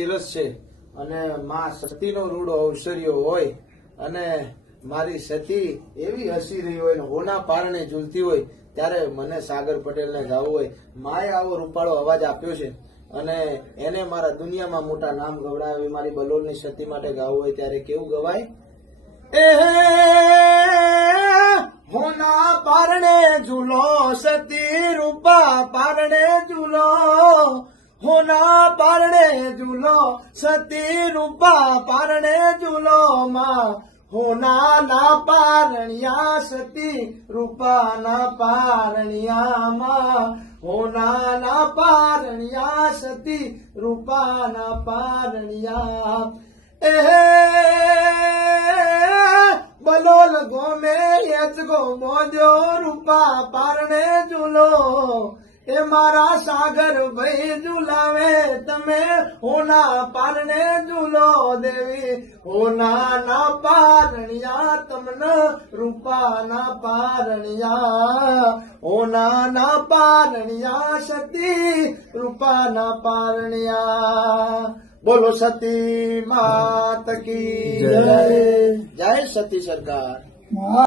તીરસ છે અને માં સતીનો રૂડો અવસર્યો હોય અને મારી સતી એવી હસી રહી હોય ને હોના પારણે ઝૂલતી હોય ત્યારે મને સાગર પટેલને ગાવું હોય. માએ આવો રૂપાળો અવાજ આપ્યો છે અને એને મારા દુનિયામાં મોટા નામ ગવડાવી મારી બલોલની સતી માટે ગાવું હોય ત્યારે કેવું ગવાય? એ હોના પારણે ઝૂલો સતી રૂપા પારણે ઝૂલો, હોના પારણે ઝૂલો સતી રૂપા પારણે ઝૂલો માં, હોના ના પારણિયા સતી રૂપા ના પારણિયા માં, હોના ના પારણિયા સતી રૂપા ના પારણિયા. એ બલોલ ગોમે યજગો મોજો રૂપા પારણે ઝૂલો, એ મારા સાગર ભાઈ ઝુલાવે તમે હોના પારણે ઝૂલો દેવી, હોના ના પારણિયા તમને રૂપા ના પારણિયા, હોના ના પારણિયા સતી રૂપા ના પારણિયા. બોલો સતી માત કી જય. જય સતી સરકાર.